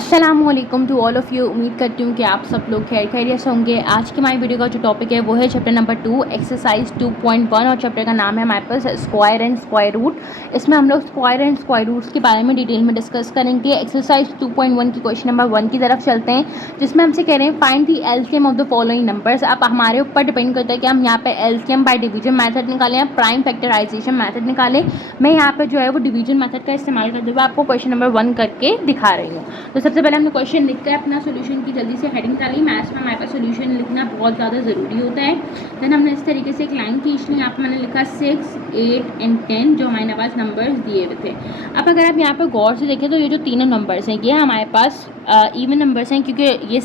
अस्सलामुअलैकुम to all of you. उम्मीद करती हूँ कि आप सब लोग खैरियत से होंगे। आज की हमारी वीडियो का जो टॉपिक है वो है चैप्टर नंबर 2 एक्सरसाइज 2.1 और चैप्टर का नाम है हमारे पास स्क्वायर एंड स्क्वायर रूट। इसमें हम लोग स्क्वायर एंड स्क्वायर रूट्स के बारे में डिटेल में डिस्कस करेंगे। एक्सरसाइज 2.1 की क्वेश्चन नंबर 1 की तरफ चलते हैं, जिसमें हमसे कह रहे हैं find the LCM of the following numbers. अब हमारे ऊपर डिपेंड करता है कि हम यहाँ पे एलसीएम बाय डिवीजन मैथड निकालें या प्राइम फैक्टराइजेशन मैथड निकालें। मैं यहाँ पे जो है वो डिवीजन मैथड का इस्तेमाल करते हुए आपको क्वेश्चन नंबर 1 करके दिखा रही हूँ। तो सबसे पहले हमने क्वेश्चन लिखकर अपना सोल्यूशन की जल्दी से हेडिंग डाली। मैथ्स में हमारे पास सोल्यूशन लिखना बहुत ज़्यादा ज़रूरी होता है। देन हमने इस तरीके से एक लाइन खींच ली। यहाँ पर मैंने लिखा 6, 8 एंड 10 जो हमारे पास नंबर्स दिए हुए थे। अब अगर आप यहाँ पर गौर से देखें तो ये जो तीनों नंबर्स हैं ये हमारे पास इवन नंबर्स हैं, क्योंकि ये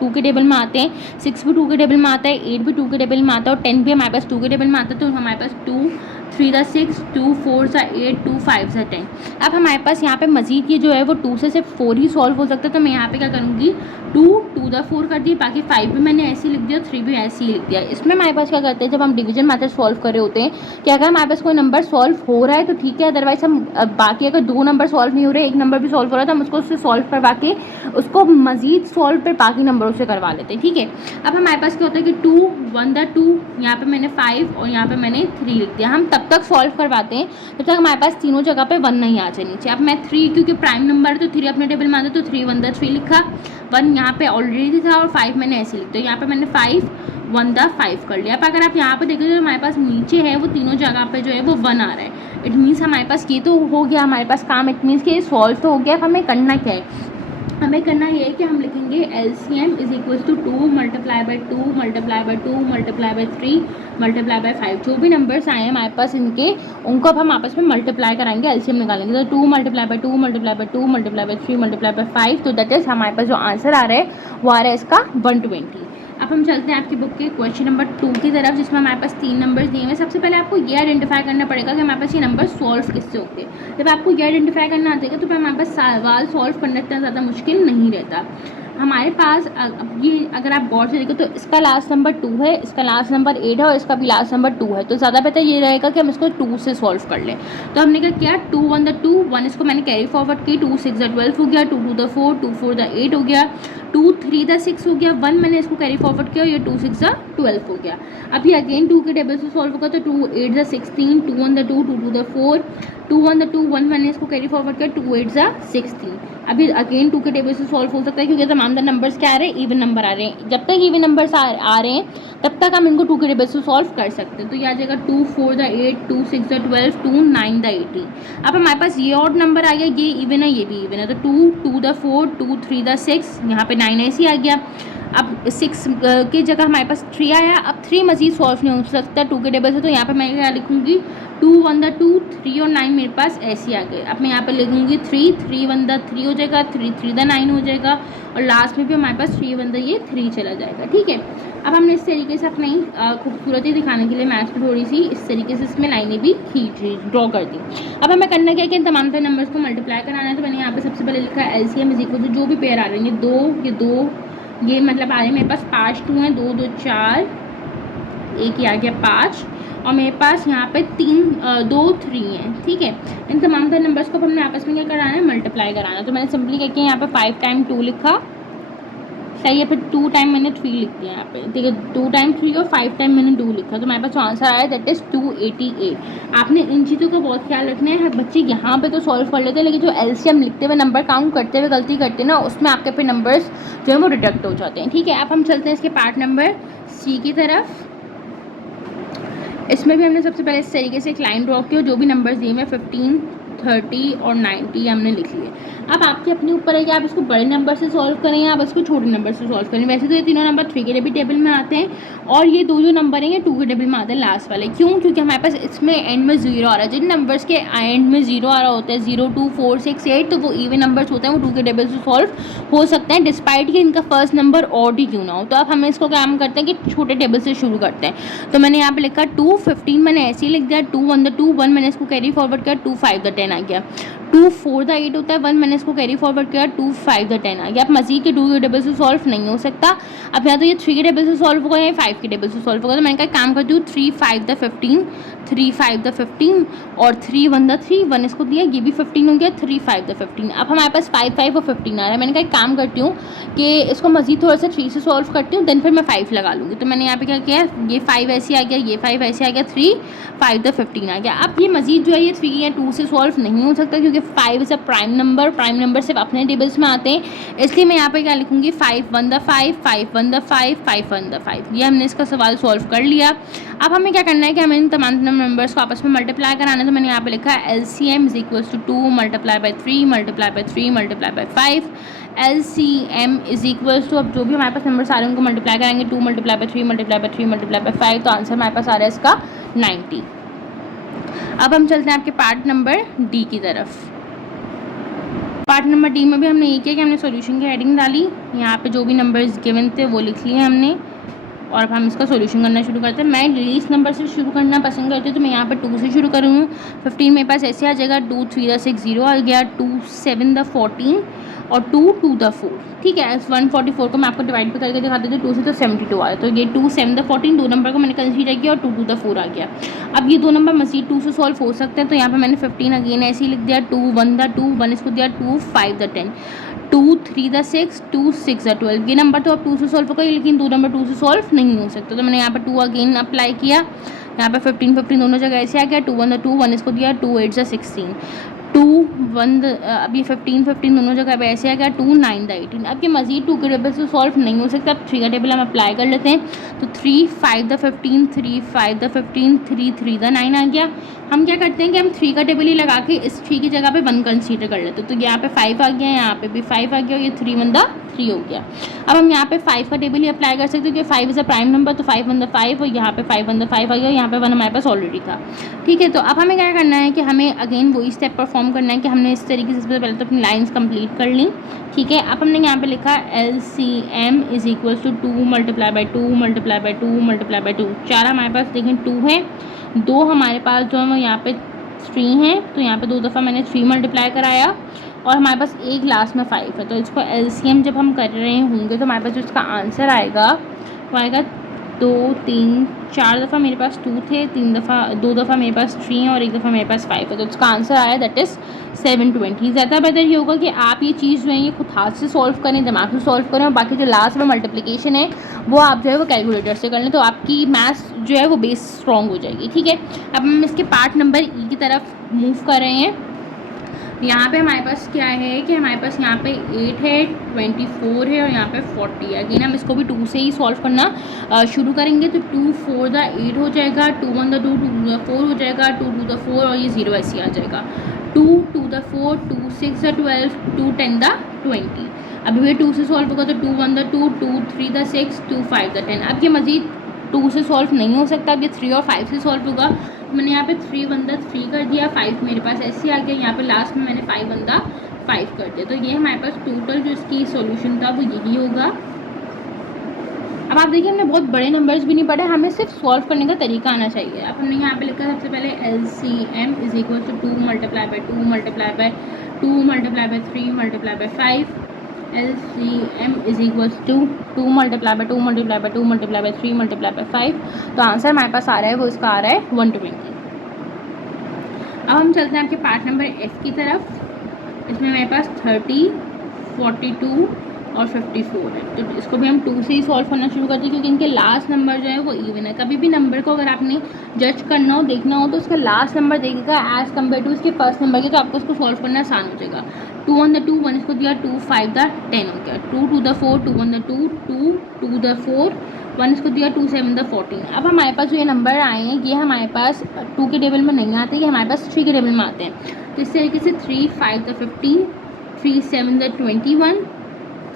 2 के टेबल में आते हैं। 6 भी 2 के टेबल में आता है, 8 भी 2 के टेबल में आता है और 10 भी हमारे पास 2 के टेबल में आता है। तो हमारे पास 2 3 दा 6, 2 4 सा 8, 2 5 सा 10। अब हमारे पास यहाँ पे मजीद ये जो है वो 2 से सिर्फ 4 ही सॉल्व हो सकता है। तो मैं यहाँ पे क्या करूँगी 2 2 दा 4 कर दी, बाकी 5 भी मैंने ऐसे ही लिख दिया, 3 भी ऐसे ही लिख दिया। इसमें हमारे पास क्या करते हैं जब हम डिवीजन मेथड सॉल्व कर रहे होते हैं कि अगर हमारे पास कोई नंबर सॉल्व हो रहा है तो ठीक है, अदरवाइज हम बाकी अगर 2 नंबर सॉल्व नहीं हो रहे, एक नंबर भी सॉल्व हो रहा है तो हम उसको उससे सॉल्व करवा के उसको मजीद सॉल्व पर बाकी नंबरों से करवा लेते हैं। ठीक है, अब हमारे पास क्या होता है कि 2 1 दा 2, यहाँ पे मैंने 5 और यहाँ पे मैंने 3 लिख दिया। हम तब तक सॉल्व करवाते हैं जब तक हमारे पास तीनों जगह पे 1 नहीं आ जाए नीचे। अब मैं 3 क्योंकि प्राइम नंबर है तो 3 अपने टेबल में आता तो 3 1 दा 3 लिखा, 1 यहाँ पे ऑलरेडी था और 5 मैंने ऐसे लिख दिया। यहाँ पे मैंने 5 1 दा 5 कर लिया। अब अगर आप यहाँ पे देखोगे तो हमारे पास नीचे है वो तीनों जगह पे जो है वो 1 आ रहा है। इट मीन्स हमारे पास ये तो हो गया हमारे पास काम, इट मीन्स कि ये सॉल्व तो हो गया। अब हमें करना क्या है, हमें करना ये है कि हम लिखेंगे LCM is equal to 2 multiply by 2 multiply by 2 multiply by 3 multiply by 5। जो भी नंबर्स आए हैं हमारे पास इनके, उनको अब हम आपस में मल्टीप्लाई कराएंगे, LCM निकालेंगे। तो 2 multiply by 2 multiply by 2 multiply by 3 multiply by 5, तो दैट इज़ हमारे पास जो आंसर आ रहा है वो आ रहा है इसका 120। अब हम चलते हैं आपकी बुक के क्वेश्चन नंबर 2 की तरफ, जिसमें हमारे पास 3 नंबर्स दिए हुए हैं। सबसे पहले आपको ये आइडेंटिफाई करना पड़ेगा कि हमारे पास ये नंबर सॉल्व किससे होते हैं। जब आपको ये आइडेंटिफाई करना आ जाएगा तो फिर हमारे पास सवाल सॉल्व करना इतना ज़्यादा मुश्किल नहीं रहता। हमारे पास ये अगर आप गौर से देखो तो इसका लास्ट नंबर 2 है, इसका लास्ट नंबर 8 है और इसका भी लास्ट नंबर 2 है। तो ज़्यादा बेहतर ये रहेगा कि हम इसको 2 से सॉल्व कर लें। तो हमने क्या किया, 2 1 दा 2, 1 इसको मैंने कैरी फॉरवर्ड की, 2 6 दा 12 हो गया, 2 2 दा 4, 2 4 दा 8 हो गया, 2 3 दा 6 हो गया, 1 मैंने इसको कैरी फॉरवर्ड किया, ये 2 6 दा 12 हो गया। अभी अगेन 2 के टेबल से सॉल्व होगा तो 2 8 दा 16, 2 1 दा 2, 2 2 दा 4, 2 1 दा 2, 1 मैंने इसको कैरी फॉरवर्ड किया, 2 8 दा 16। अभी अगेन 2 के टेबल से सॉल्व हो सकता है क्योंकि तमाम द नंबर्स क्या आ रहे हैं, इवन नंबर आ रहे हैं। जब तक इवन नंबर्स आ रहे हैं तब तक हम इनको 2 के टेबल से सॉल्व कर सकते हैं। तो ये आ जाएगा 2 4 दा 8, 2 6 दा 12, 2 9 दा 18। अब हमारे पास ये ऑड नंबर आ गया, ये इवन है, ये भी इवन है। तो 2 2 दा 4, 2 3 दा 6, यहाँ पे 9 ऐसे ही आ गया। अब 6 की जगह हमारे पास 3 आया। अब 3 मजीद सॉल्व नहीं हो सकता 2 के टेबल से, तो यहाँ पे मैं क्या लिखूँगी 2 1 दा 2, 3 और 9 मेरे पास ऐसे आ गए। अब मैं यहाँ पे लिखूँगी 3 3 1 दा 3 हो जाएगा, 3 3 दा 9 हो जाएगा और लास्ट में भी हमारे पास 3 1 दा ये 3 चला जाएगा। ठीक है, अब हमने इस तरीके से अपनी खूबसूरती दिखाने के लिए मैथ्स में थोड़ी सी इस तरीके से इसमें लाइनें भी खींची ड्रॉ कर दी। अब हमें करना क्या है कि इन तमाम तरह नंबर्स को मल्टीप्लाई कराना है। तो मैंने यहाँ पे सबसे पहले लिखा है LCM इज इक्वल टू जो भी पेयर आ रहे हैं, 2 ये मतलब आ रहे हैं मेरे पास 5 2 हैं, 2 2 4, एक ही आ गया 5 और मेरे पास यहाँ पे 2 3 हैं। ठीक है, इन तमाम तरह नंबर्स को हमने आपस में क्या कराना है, मल्टीप्लाई कराना है। तो मैंने सिंपली क्या किया, यहाँ पे 5 टाइम 2 लिखा, सही है, फिर 2 टाइम मैंने 3 लिख दिया यहाँ पे। ठीक है, 2 टाइम 3 और 5 टाइम मैंने 2 लिखा, तो मेरे पास जो आंसर आया दैट इज़ 288। आपने इन चीज़ों का बहुत ख्याल रखना है। बच्चे यहाँ पे तो सॉल्व कर लेते हैं लेकिन जो LCM लिखते हुए नंबर काउंट करते हुए गलती करते हैं ना, उसमें आपके पे नंबर्स जो है वो डिडक्ट हो जाते हैं। ठीक है, अब हम चलते हैं इसके पार्ट नंबर C की तरफ। इसमें भी हमने सबसे पहले इस तरीके से एक लाइन ड्रॉ की और जो भी नंबर्स दिए हैं 15 30 और 90 हमने लिख लिए। अब आपके अपने ऊपर है कि आप इसको बड़े नंबर से सॉल्व करें या आप इसको छोटे नंबर से सॉल्व करें। वैसे तो ये तीनों नंबर 3 के भी टेबल में आते हैं और ये 2 जो नंबर हैं ये 2 के टेबल में आते हैं लास्ट वाले। क्यों? क्योंकि हमारे पास इसमें एंड में 0 आ रहा है। जिन नंबर्स के एंड में 0 आ रहा होता है 0 2 4 6 8, तो वो इवन नंबर्स होते हैं, वो 2 के टेबल से सॉल्व हो सकते हैं डिस्पाइट कि इनका फर्स्ट नंबर ऑड ही क्यों ना हो। तो अब हमें इसको काम करते हैं कि छोटे टेबल से शुरू करते हैं। तो मैंने यहाँ पे लिखा 2 15 मैंने ऐसे ही लिख दिया, 2 1 दा 2, 1 मैंने इसको कैरी फॉरवर्ड किया, 2 5 दा 10 आ गया, 2 4 दा 8 होता है, 1 मैंने इसको कैरी फॉरवर्ड किया, 2 5 दा 10 आ गया। अब मजीद के 2 के टेबल से सॉल्व नहीं हो सकता। अब या तो ये 3 के टेबल से सॉल्व होगा या 5 के टेबल से सॉल्व होगा। तो मैंने कहा काम करती हूँ 3 5 दा 15, 3 5 द 15 और 3 1 द 3, 1 इसको दिया, ये भी 15 हो गया, 3 5 द 15। अब हमारे पास 5 5 और 15 आ रहा है। मैंने कहा एक काम करती हूँ कि इसको मज़ीद थोड़ा सा 3 से सॉल्व करती हूँ, देन फिर मैं 5 लगा लूँगी। तो मैंने यहाँ पे क्या किया, ये 5 ऐसे आ गया, ये 5 ऐसे आ गया, 3 5 द 15 आ गया। अब ये मज़ीद जो है ये 3 या 2 से सॉल्व नहीं हो सकता, क्योंकि 5 इज़ अ प्राइम नंबर सिर्फ अपने टेबल्स में आते हैं, इसलिए मैं यहाँ पे क्या लिखूँगी, 5 1 द 5 5 1 द 5 5 1 द 5। ये हमने इसका सवाल सॉल्व कर लिया। अब हमें क्या करना है कि हमें इन तमाम नंबर्स को आपस में मल्टीप्लाई कराना है। तो मैंने यहाँ पे लिखा है LCM is equals to 2 multiply by 3 multiply by 3 multiply by 5। LCM is equals to, अब जो भी हमारे पास नंबर आ रहे हैं उनको मल्टीप्लाई करेंगे, 2 multiply by 3 multiply by 3 multiply by 5, तो आंसर हमारे पास आ रहा है इसका 90। अब हम चलते हैं आपके पार्ट नंबर डी की तरफ। पार्ट नंबर डी में भी हमने ये किया कि हमने सॉल्यूशन की हेडिंग डाली, यहाँ पे जो भी नंबर्स गिवन थे वो लिख लिए हमने, और अब हम इसका सॉल्यूशन करना शुरू करते हैं। मैं लीस्ट नंबर से शुरू करना पसंद करती हूँ, तो मैं यहाँ पर 2 से शुरू करूँ। 15 मेरे पास ऐसे आ जाएगा, 2 3 द 6 0 आ गया, 2 7 द 14 और 2 2 द 4। ठीक है, 144 को मैं आपको डिवाइड पे करके दिखाती हूँ, 2 से तो 72 आ रहा है, तो ये 2 7 द 14 दो नंबर को मैंने कंसीडर किया और 2 2 द 4 आ गया। अब ये दो नंबर मज़ीद 2 से सॉल्व हो सकते हैं, तो यहाँ पर मैंने 15 अगेन ऐसे ही लिख दिया, 2 1 द 2, 1 इसको दिया, 2 5 द 10, 2 3 द 6, 2 6 द 12। ये नंबर तो अब 2 से सॉल्व होगा, लेकिन दो नंबर 2 से सॉल्व नहीं हो सकता, तो मैंने यहाँ पर 2 अगेन अप्लाई किया। यहाँ पे 15 15 दोनों जगह ऐसे आ गया, 2 1 द 2, 1 इसको दिया, 2 8 द 16, 2 1 अब ये 15 15 दोनों जगह पे ऐसे आ गया, 2 9 द 18। अब ये मज़ीद 2 के टेबल से सॉल्व नहीं हो सकता, अब 3 का टेबल हम अप्लाई कर लेते हैं। तो 3 5 द 15, 3 5 द 15, 3 3 द 9 आ गया। हम क्या करते हैं कि हम 3 का टेबल ही लगा के इस 3 की जगह पे 1 कंसीडर कर लेते हैं, तो यहाँ पे 5 आ गया, यहाँ पे भी 5 आ गया, और ये 3 1 द 3 हो गया। अब हम यहाँ पे 5 का टेबल ही अप्लाई कर सकते हैं, क्योंकि 5 इज़ अ प्राइम नंबर, तो 5 1 द 5, और यहाँ पे 5 1 द 5 आ गया, यहाँ पे 1 हमारे पास ऑलरेडी था। ठीक है, तो अब हमें क्या करना है कि हमें अगेन वही स्टेप परफॉर्म करना है कि हमने इस तरीके से सबसे पहले तो अपनी लाइन्स कंप्लीट कर ली। ठीक है, अब हमने यहाँ पे लिखा LCM is equals to 2 multiply by 2 multiply by 2 multiply by 2। 4 हमारे पास देखें 2 है, 2 हमारे पास जो है वो यहाँ पे 3 है, तो यहाँ पे 2 दफ़ा मैंने 3 मल्टीप्लाई कराया, और हमारे पास एक लास्ट में 5 है। तो इसको LCM जब हम कर रहे होंगे तो हमारे पास जो इसका आंसर आएगा वो आएगा 2 3 4 दफ़ा मेरे पास 2 थे, 2 दफ़ा मेरे पास 3 और एक दफ़ा मेरे पास 5 है, तो इसका आंसर आया दैट इज़ 720। ज़्यादा बेहतर ये होगा कि आप ये चीज़ जो है ये खुद हाथ से सॉल्व करें, दिमाग से सॉल्व करें, और बाकी जो लास्ट में मल्टीप्लिकेशन है वो आप जो है वो कैलकुलेटर से कर लें, तो आपकी मैथ्स जो है वो बेस स्ट्रॉन्ग हो जाएगी। ठीक है, अब हम इसके पार्ट नंबर ई की तरफ मूव कर रहे हैं। यहाँ पे हमारे पास क्या है कि हमारे पास यहाँ पे 8 है, 24 है, और यहाँ पे 40 है। अगेन हम इसको भी 2 से ही सॉल्व करना शुरू करेंगे, तो 2 4 द 8 हो जाएगा, 2 1 द 2, 2 2 द 4 हो जाएगा, 2 2 द 4, और ये 0 ऐसे आ जाएगा, 2 2 द 4, 2 6 द 12, 2 10 द 20। अभी ये 2 से सॉल्व होगा, तो 2 1 द 2, 2 3 द 6, 2 5 द 10। अब ये मज़ीद 2 से सॉल्व नहीं हो सकता, अब ये 3 और 5 से सॉल्व होगा। मैंने यहाँ पे 3 1 द 3 कर दिया, 5 मेरे पास ऐसे आ गया, यहाँ पे लास्ट में मैंने 5 1 द 5 कर दिया, तो ये हमारे पास टोटल जो इसकी सॉल्यूशन था वो यही होगा। अब आप देखिए हमने बहुत बड़े नंबर्स भी नहीं पढ़े, हमें सिर्फ सॉल्व करने का तरीका आना चाहिए। अब हमने यहाँ पे लिखा सबसे पहले LCM is equal to 2 multiply by 2 multiply by 2 multiply by 3 multiply by 5। LCM is equal to 2 multiply by 2 multiply by 2 multiply by 3 multiply by 5। तो आंसर हमारे पास आ रहा है वो इसका आ रहा है 120। अब हम चलते हैं आपके पार्ट नंबर F की तरफ। इसमें मेरे पास 30, 42 और 54 है, तो इसको भी हम 2 से ही सॉल्व करना शुरू करते हैं, क्योंकि इनके लास्ट नंबर जो है वो इवन है। कभी भी नंबर को अगर आपने जज करना हो, देखना हो, तो उसका लास्ट नंबर देखिएगा एज कम्पेयर टू इसके फर्स्ट नंबर के, तो आपको उसको सॉल्व करना आसान हो जाएगा। 2 1 द 2, 1 इसको दिया, 2 5 द 10 हो गया, 2 2 द 4, 2 1 द 2, 2 2 द 4, 1 इसको दिया, 2 7 द 14। अब हमारे पास जो ये नंबर आए हैं ये हमारे पास 2 के टेबल में नहीं आते, ये हमारे पास 3 के टेबल में आते हैं। तो इस तरीके से 3 5 द 15, 3 7 द 21,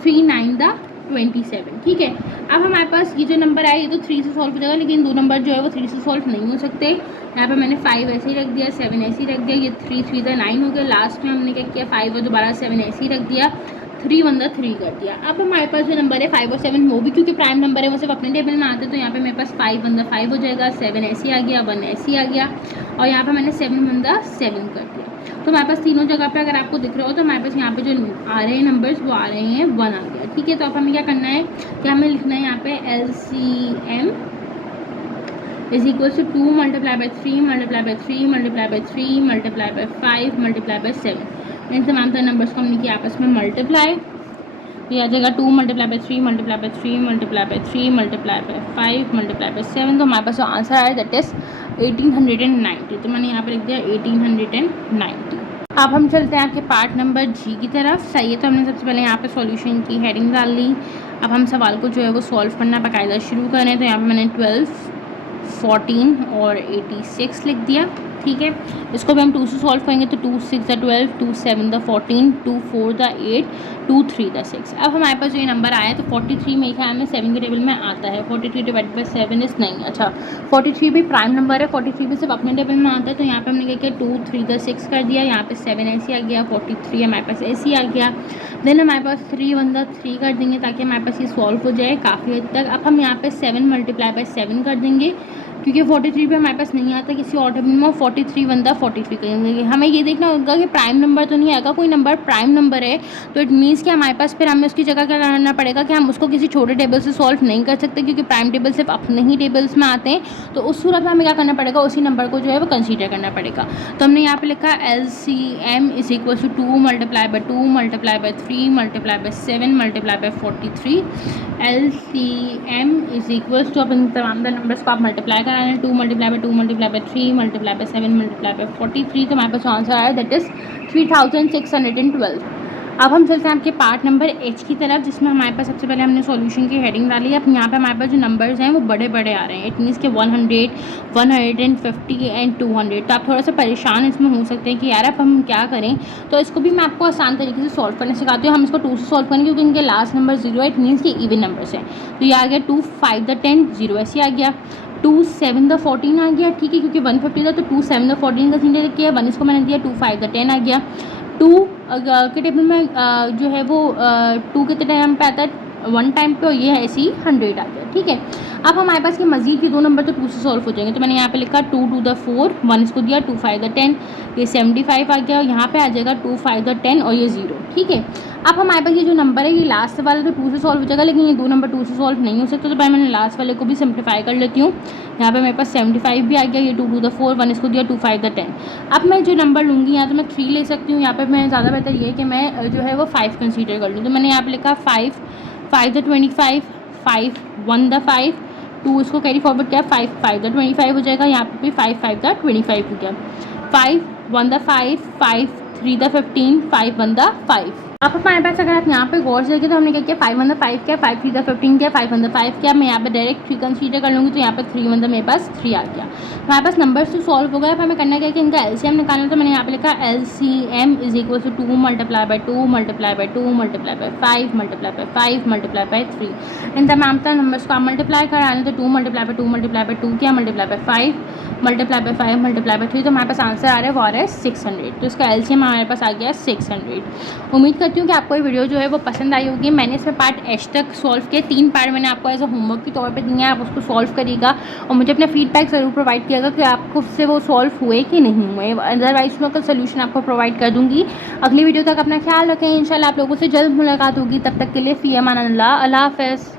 3 9 द 27। ठीक है, अब हमारे पास ये जो नंबर आए ये तो 3 से सॉल्व हो जाएगा, लेकिन दो नंबर जो है वो 3 से सॉल्व नहीं हो सकते। यहाँ पे मैंने 5 ऐसे ही रख दिया, 7 ऐसे ही रख दिया, ये 3 3 द 9 हो गया। लास्ट में हमने क्या किया, 5 और दोबारा 7 ऐसे ही रख दिया, 3 1 द 3 कर दिया। अब हमारे पास जो नंबर है 5 और 7 वो भी क्योंकि प्राइम नंबर है वो सिर्फ अपने टेबल में आते हैं, तो यहाँ पे मेरे पास 5 1 द 5 हो जाएगा, 7 ऐसे आ गया, 1 ऐसे आ गया, और यहाँ पे मैंने 7 1 द 7 कर दिया। तो हमारे पास तीनों जगह पे अगर आपको दिख रहा हो तो हमारे पास यहाँ पे जो आ रहे हैं नंबर्स वो आ रहे हैं 1 आ गया। ठीक है, तो अब हमें क्या करना है कि हमें लिखना है यहाँ पे LCM is equal to 2 multiply by 3 multiply by 3 multiply by 3 multiply by 5 multiply by 7। इन तमाम तरह नंबर्स को हमने किया आपस में मल्टीप्लाई, तो ये आ जाएगा 2 multiply by 3 multiply by 3 multiply by 3 multiply by 5 multiply by 7। तो हमारे पास जो आंसर आया दैट इज़ 1890। तो मैंने यहाँ पर लिख दिया 1890। अब हम चलते हैं आपके पार्ट नंबर जी की तरफ। सही है, तो हमने सबसे पहले यहाँ पे सॉल्यूशन की हेडिंग डाल ली। अब हम सवाल को जो है वो सॉल्व करना बाकायदा शुरू करें। तो यहाँ पे मैंने 12, 14 और 86 लिख दिया। ठीक है, इसको भी हम 2 से सॉल्व करेंगे तो 2 6 द 12, 2 7 द 14, 2 4 द 8, 2 3 द 6। अब हमारे पास जो ये नंबर आया तो 43 मेरे ख्याल में 7 के टेबल में आता है। 43 डिवाइडेड बाई 7 इज़ नहीं, अच्छा 43 भी प्राइम नंबर है, 43 भी सिर्फ अपने टेबल में आता है। तो यहाँ पे हमने क्या किया 2 3 द 6 कर दिया, यहाँ पे 7 ऐसे आ गया, 43 हमारे पास ऐसे आ गया। देन हमारे पास 3 1 द 3 कर देंगे ताकि हमारे पास ये सॉल्व हो जाए काफ़ी हद तक। अब हम यहाँ पे 7 मल्टीप्लाई बाई 7 कर देंगे क्योंकि 43 भी हमारे पास नहीं आता किसी और टेबल में। 43 1 द 43 करेंगे। हमें ये देखना होगा कि प्राइम नंबर तो नहीं आएगा, कोई नंबर प्राइम नंबर है तो इट मीन्स कि हमारे पास फिर हमें उसकी जगह क्या करना पड़ेगा कि हम उसको किसी छोटे टेबल से सॉल्व नहीं कर सकते क्योंकि प्राइम टेबल सिर्फ अपने ही टेबल्स में आते हैं। तो उस सूरत में हमें क्या करना पड़ेगा, उसी नंबर को जो है वो कंसीडर करना पड़ेगा। तो हमने यहाँ पे लिखा LCM is equal to 2 multiply by 2 multiply by 3 multiply by 7 multiply by 43। LCM is equal to, अब इन तमाम नंबर्स को आप मल्टीप्लाई कराना है। 2 multiply by 2 multiply by 3 multiply by 7 multiply by 43। तो हमारे पास आंसर आया दैट इज़ 3612। अब हम चलते हैं आपके पार्ट नंबर एच की तरफ, जिसमें हमारे पास सबसे पहले हमने सॉल्यूशन की हेडिंग डाली है। अब यहाँ पे हमारे पास जो नंबर्स हैं वो बड़े बड़े आ रहे हैं। इट मीन्स के 100, 150 एंड 200। तो आप थोड़ा सा परेशान इसमें हो सकते हैं कि यार अब हम क्या करें। तो इसको भी मैं आपको आसान तरीके से सॉल्व करना सिखाती हूँ। हम इसको 2 से सॉल्व करेंगे क्योंकि इनके लास्ट नंबर 0 है। इट मीन्स कि इवन नंबर्स हैं। तो ये आ गया 2 5 द 10, 0 ऐसे आ गया। 2 7 द 14 आ गया, ठीक है, क्योंकि 150 था तो 2 7 द 14 का सीधे किया। 1 इसको मैंने दिया, 2 5 द 10 आ गया। 2 के टेबल में जो है वो 2 कितने टाइम पे आता है, 1 टाइम पे, और ये है ऐसे ही 100 आ गया। ठीक है, अब हमारे पास ये मजीद के 2 नंबर तो 2 से सॉल्व हो जाएंगे। तो मैंने यहाँ पे लिखा 2 2 द 4, 1 इसको दिया, 2 5 द 10, ये 75 आ गया। और यहाँ पे आ जाएगा 2 5 द 10 और ये 0। ठीक है, अब हमारे पास ये जो नंबर है ये लास्ट वाला तो 2 से सॉल्व हो जाएगा, लेकिन ये 2 नंबर 2 से सॉल्व नहीं हो सकते। तो भाई मैंने लास्ट वाले को भी सिंप्लीफाई कर लेती हूँ। यहाँ पे मेरे पास 75 भी आ गया, ये 2 2 द 4, 1 इसको दिया, 2 5 द 10। अब मैं जो नंबर लूँगी यहाँ तो मैं 3 ले सकती हूँ। यहाँ पे मैं ज़्यादा बेहतर ये है कि मैं जो है वो 5 कंसीडर कर लूँ। तो मैंने यहाँ पे लिखा 5 5 द 25, 5 1 द 5, 2 इसको कैरी फॉरवर्ड किया, 5 5 द 25 हो जाएगा। यहाँ पे भी 5 5 द 25 हो गया। 5 1 द 5, 5 3 द 15, 5 1 द 5। अब हमारे पास अगर आप यहाँ पे गौर से देखें तो हमने क्या किया, 5 1 द 5 किया, 5 3 द 15 किया, 5 1 द 5 किया। मैं यहाँ पे डायरेक्ट 3 कंसीडर कर लूँगी तो यहाँ पे 3 1 द मेरे पास 3 आ गया। हमारे पास नंबर्स तो सॉल्व हो गया। अब हमें करना क्या है कि इनका LCM निकालना। तो मैंने यहाँ पे लिखा LCM is equal to 2 multiply by 2 multiply by 2 multiply by 5 multiply by 5 multiply by 3। इन तमाम नंबर्स को आप मल्टीप्लाई कराने तो 2 मल्टीप्लाई बाई 2 मल्टीप्लाई बाई 2 किया, multiply by 5 multiply by 5 multiply by 3। तो हमारे पास आंसर आ रहा है वो आ रहा है 600। तो इसका LCM हमारे पास आ गया 600। उम्मीद करती हूँ कि आपको ये वीडियो जो है वो पसंद आई होगी। मैंने इसमें पार्ट एच तक सॉल्व किया, 3 पार्ट मैंने आपको एज अ होमवर्क के तौर पे दिए हैं। आप उसको सॉल्व करिएगा और मुझे अपना फीडबैक ज़रूर प्रोवाइड किएगा कि आपको उससे वो सॉल्व हुए कि नहीं हुए। अदरवाइज मैं उसका सोल्यूशन आपको प्रोवाइड कर दूँगी। अगली वीडियो तक अपना ख्याल रखें। इंशाल्लाह आप लोगों से जल्द मुलाकात होगी। तब तक के लिए फ़ी अमान अल्लाह, अल्लाह हाफ़िज़।